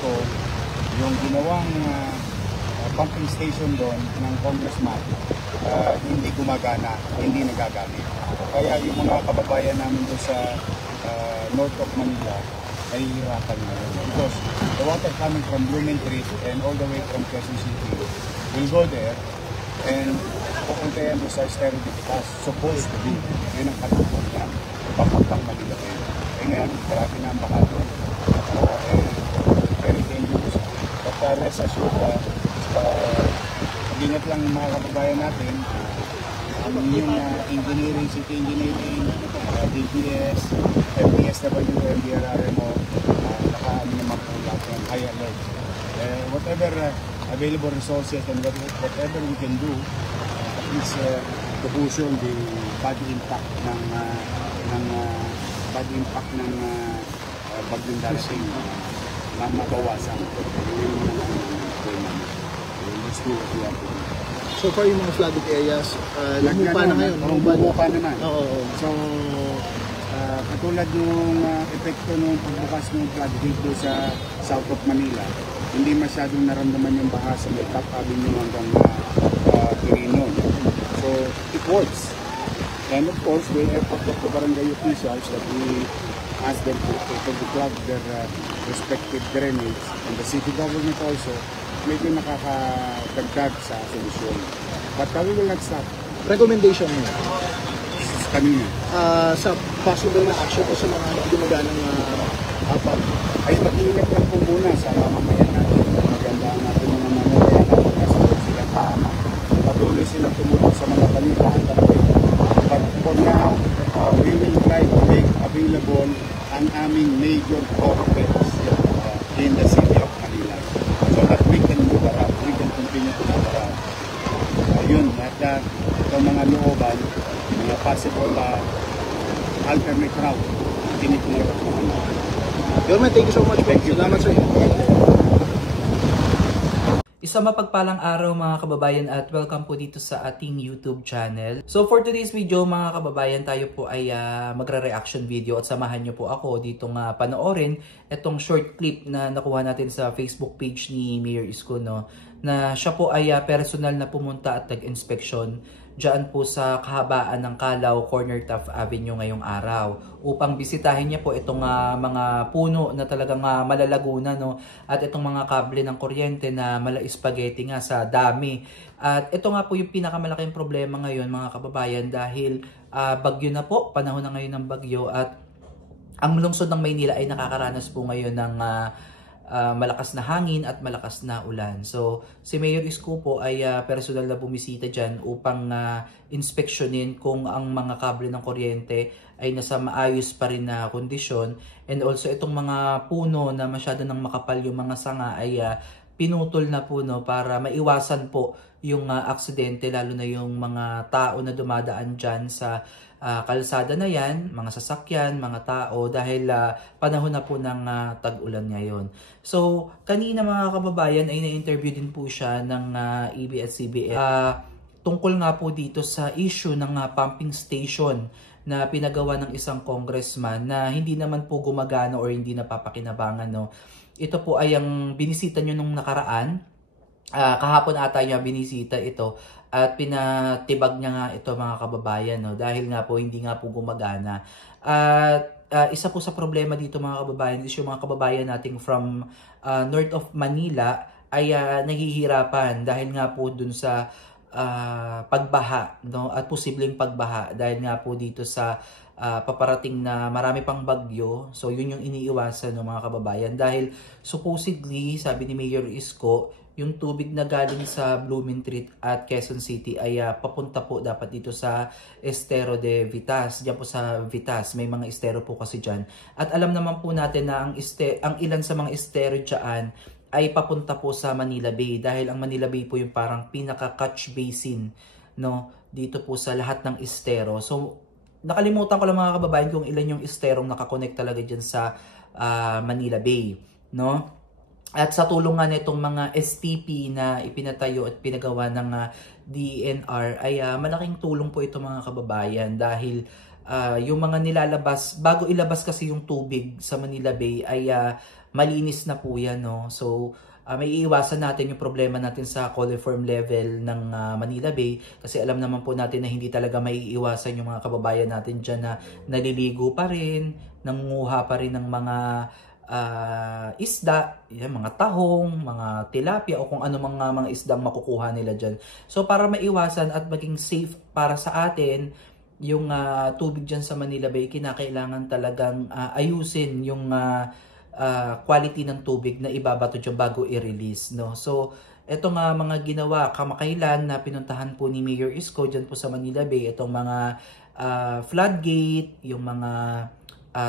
ko, yung ginawang pumping station doon ng congressman, hindi gumagana, hindi nagagamit. Kaya yung mga kababayan namin doon sa north of Manila, ay hirapan ngayon. Because the water coming from Blumentritt and all the way from Quezon City will go there and pupunta yan doon sa Estero de Vitas. Supposed to be. Yun ang katupon niya. Papuntang Manila kayo. Ngayon, grabe na ang baka doon. Very dangerous. But rest assured, ingat lang mga kababayan natin, yung engineering, city engineering, DPS, FPSW, MDRRMO, nakaano naman po lahat ng high alert. Whatever available resources and whatever we can do, at least to cushion the bad impact ng bagyong darating na mabawasan. So far yung mga flooded areas, lumupa na ngayon. Lumupa naman. Oo. So, katulad nung epekto nung pagbukas ng flood dito sa South of Manila, hindi masyadong naramdaman yung baha sa may Top Avenue hanggang Quirino. So, it works. And of course, we have the barangay officials that we ask them to plug their respective drainage, and the city government also medyo nakakadagdag sa solusyon. But we will not stop. Recommendation mo kanina. Sa possible na action o sa mga gumaganang apag? Ay mag-ingat lang po muna sa mamamayan natin. Magandaan natin mga mamamayan natin kasi sila tama. Patuloy sila tumulong sa mga panitaan natin. But for now, we will try to make available ang aming major corporates in the city of Manila so that we can move around, we can continue to move around. Yun, at itong mga looban, mga possible alternate route, tiniklaro po naman. Yorme, thank you so much. Thank you. Salamat sa iyo. Isang mapagpalang araw mga kababayan at welcome po dito sa ating YouTube channel. So for today's video mga kababayan, tayo po ay magre-reaction video at samahan nyo po ako dito nga panoorin itong short clip na nakuha natin sa Facebook page ni Mayor Isko, no? Na siya po ay personal na pumunta at nag-inspeksyon dyan po sa kahabaan ng Calao, Corner Taft Avenue ngayong araw upang bisitahin niya po itong mga puno na talagang malalago na, no? At itong mga kable ng kuryente na mala-spaghetti nga sa dami. At ito nga po yung pinakamalaking problema ngayon mga kababayan dahil bagyo na po, panahon na ngayon ng bagyo at ang lungsod ng Maynila ay nakakaranas po ngayon ng malakas na hangin at malakas na ulan. So, si Mayor Isko po ay personal na bumisita dyan upang inspeksyonin kung ang mga kable ng kuryente ay nasa maayos pa rin na kondisyon. And also, itong mga puno na masyado nang makapal yung mga sanga ay pinutol na po, no, para maiwasan po yung aksidente, lalo na yung mga tao na dumadaan dyan sa kalsada na yan, mga sasakyan, mga tao, dahil panahon na po ng tag-ulan ngayon. So, kanina mga kababayan ay na-interview din po siya ng ABS-CBN tungkol nga po dito sa issue ng pumping station na pinagawa ng isang congressman na hindi naman po gumagana or hindi napapakinabangan, no. Ito po ay ang binisita nyo nung nakaraan. Kahapon ata niya binisita ito at pinatibag niya nga ito mga kababayan, no, dahil nga po hindi nga po gumagana. At isa po sa problema dito mga kababayan is yung mga kababayan nating from north of Manila ay naghihirapan dahil nga po dun sa pagbaha, no, at posibleng pagbaha dahil nga po dito sa paparating na marami pang bagyo. So yun yung iniiwasan ng mga kababayan dahil supposedly sabi ni Mayor Isko, yung tubig na galing sa Blumentritt at Quezon City ay papunta po dapat dito sa Estero de Vitas. Diyan po sa Vitas, may mga estero po kasi dyan. At alam naman po natin na ang ilan sa mga estero dyan ay papunta po sa Manila Bay. Dahil ang Manila Bay po yung parang pinaka-catch basin, no, dito po sa lahat ng estero. So, nakalimutan ko lang mga kababayan kung ilan yung esterong nakakonect talaga dyan sa Manila Bay, no? At sa tulong nga nitong mga STP na ipinatayo at pinagawa ng DNR ay malaking tulong po ito mga kababayan dahil yung mga nilalabas, bago ilabas kasi yung tubig sa Manila Bay ay malinis na po yan, no? So, may iiwasan natin yung problema natin sa coliform level ng Manila Bay kasi alam naman po natin na hindi talaga maiiwasan yung mga kababayan natin dyan na naliligo pa rin, nangunguha pa rin ng mga isda, yan, mga tahong, mga tilapia o kung ano mga isdang makukuha nila dyan. So para maiwasan at maging safe para sa atin, yung tubig dyan sa Manila Bay, kinakailangan talagang ayusin yung quality ng tubig na ibabato dyan bago i-release, no? So eto nga mga ginawa kamakailan na pinuntahan po ni Mayor Isko dyan po sa Manila Bay, itong mga floodgate, yung mga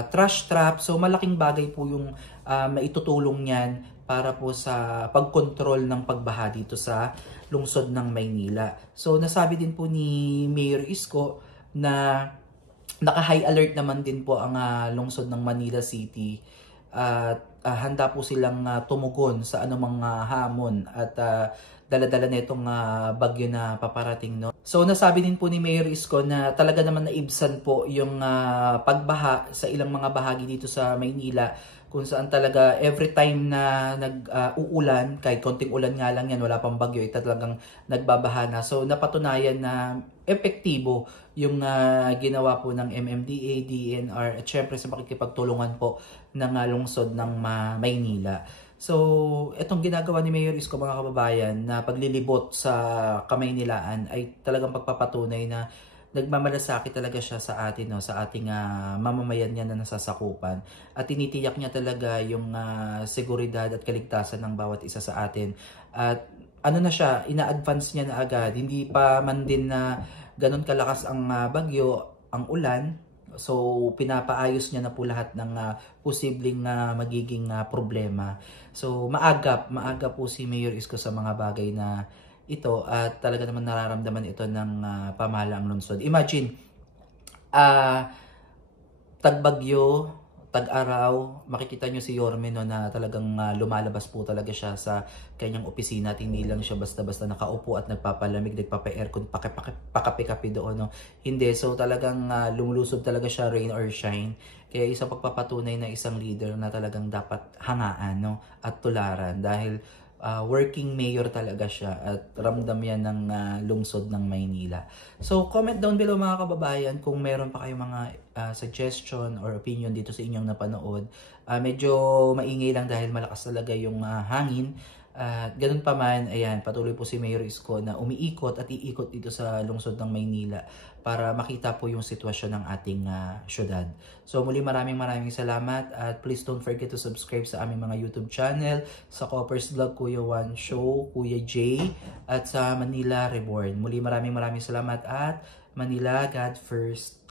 trash trap. So malaking bagay po yung maitutulong niyan para po sa pagkontrol ng pagbaha dito sa lungsod ng Maynila. So nasabi din po ni Mayor Isko na naka-high alert naman din po ang lungsod ng Manila City at handa po silang tumugon sa anumang hamon at dala-dala nitong bagyo na paparating, no. So nasabi din po ni Mayor Isko na talaga naman naibsan po yung pagbaha sa ilang mga bahagi dito sa Maynila kung saan talaga every time na nag-uulan, kahit konting ulan nga lang yan, wala pang bagyo, talagang nagbabaha na. So napatunayan na epektibo yung ginawa po ng MMDA, DENR at syempre sa makikipagtulungan po ng lungsod ng Maynila. So, itong ginagawa ni Mayor Isko mga kababayan na paglilibot sa Kamaynilaan ay talagang pagpapatunay na nagmamalasakit talaga siya sa atin, no, sa ating mamamayan niya na nasasakupan. At tinitiyak niya talaga yung seguridad at kaligtasan ng bawat isa sa atin. At ano na siya, ina-advance niya na agad. Hindi pa man din na ganun kalakas ang bagyo, ang ulan. So, pinapaayos niya na po lahat ng posibleng magiging problema. So, maaga po si Mayor Isko sa mga bagay na ito at talaga naman nararamdaman ito ng pamahalaang lungsod. Imagine, tagbagyo, tag-araw, makikita nyo si Yorme, no, na talagang lumalabas po talaga siya sa kanyang opisina at hindi lang siya basta-basta nakaupo at nagpapalamig, nagpapa-aircon, pakape-kape doon, no. Hindi, so talagang lumulusob talaga siya, rain or shine. Kaya isang pagpapatunay na isang leader na talagang dapat hangaan, no, at tularan dahil working mayor talaga siya at ramdam yan ng lungsod ng Maynila. So comment down below mga kababayan kung meron pa kayong mga suggestion or opinion dito sa inyong napanood. Medyo maingay lang dahil malakas talaga yung hangin. Ganun pa man, ayan, patuloy po si Mayor Isko na umiikot at iikot dito sa lungsod ng Maynila para makita po yung sitwasyon ng ating syudad. So muli maraming salamat at please don't forget to subscribe sa aming mga YouTube channel, sa Coppers Vlog, Kuya Juan Show, Kuya Jay, at sa Manila Reborn. Muli maraming salamat at Manila, God first.